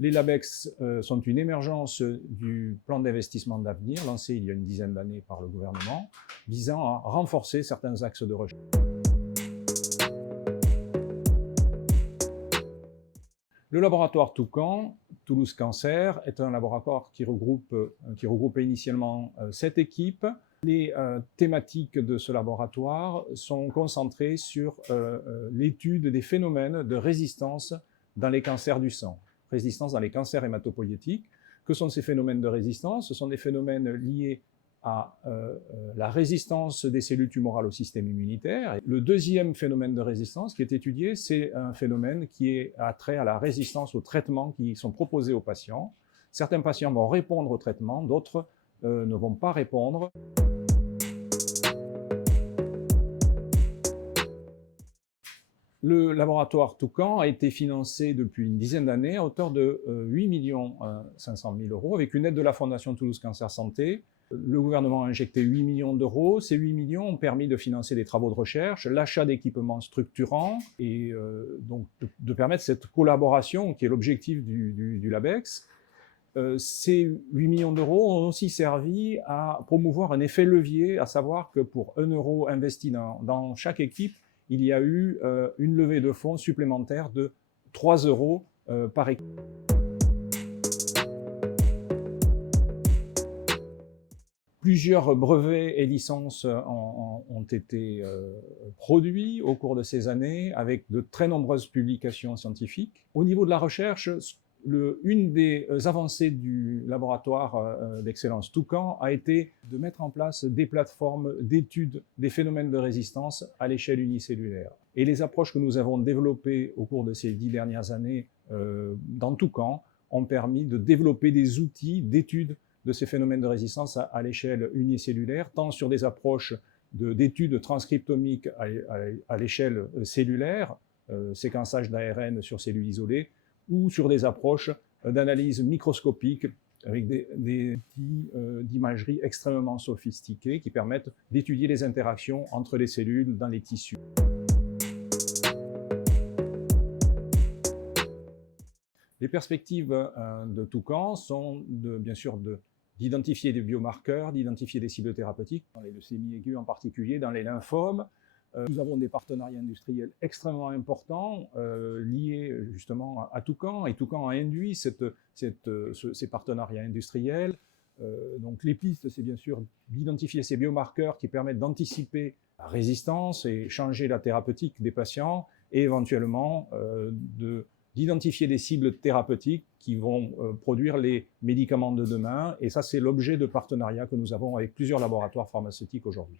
Les LabEx sont une émergence du plan d'investissement d'avenir lancé il y a une dizaine d'années par le gouvernement, visant à renforcer certains axes de recherche. Le laboratoire Toucan, Toulouse Cancer, est un laboratoire qui regroupait initialement 7 équipes. Les thématiques de ce laboratoire sont concentrées sur l'étude des phénomènes de résistance dans les cancers du sang, résistance dans les cancers hématopoïétiques. Que sont ces phénomènes de résistance? Ce sont des phénomènes liés à la résistance des cellules tumorales au système immunitaire. Le deuxième phénomène de résistance qui est étudié, c'est un phénomène qui a trait à la résistance aux traitements qui sont proposés aux patients. Certains patients vont répondre au traitement, d'autres ne vont pas répondre. Le laboratoire Toucan a été financé depuis une dizaine d'années à hauteur de 8 500 000 € avec une aide de la Fondation Toulouse Cancer Santé. Le gouvernement a injecté 8 millions d'euros. Ces 8 millions ont permis de financer des travaux de recherche, l'achat d'équipements structurants et donc de permettre cette collaboration qui est l'objectif du LabEx. Ces 8 millions d'euros ont aussi servi à promouvoir un effet levier, à savoir que pour 1 euro investi dans chaque équipe, il y a eu une levée de fonds supplémentaire de 3 € par équipe. Plusieurs brevets et licences ont été produits au cours de ces années avec de très nombreuses publications scientifiques. Au niveau de la recherche, une des avancées du laboratoire d'excellence Toucan a été de mettre en place des plateformes d'études des phénomènes de résistance à l'échelle unicellulaire. Et les approches que nous avons développées au cours de ces 10 dernières années dans Toucan ont permis de développer des outils d'études de ces phénomènes de résistance à l'échelle unicellulaire, tant sur des approches d'études transcriptomiques à l'échelle cellulaire, séquençage d'ARN sur cellules isolées, ou sur des approches d'analyse microscopique avec des outils d'imagerie extrêmement sophistiqués qui permettent d'étudier les interactions entre les cellules dans les tissus. Les perspectives de Toucan sont bien sûr d'identifier des biomarqueurs, d'identifier des cibles thérapeutiques, dans les leucémies aiguës en particulier, dans les lymphomes. Nous avons des partenariats industriels extrêmement importants liés justement à Toucan, et Toucan a induit ces partenariats industriels. Donc les pistes, c'est bien sûr d'identifier ces biomarqueurs qui permettent d'anticiper la résistance et changer la thérapeutique des patients, et éventuellement d'identifier des cibles thérapeutiques qui vont produire les médicaments de demain. Et ça, c'est l'objet de partenariats que nous avons avec plusieurs laboratoires pharmaceutiques aujourd'hui.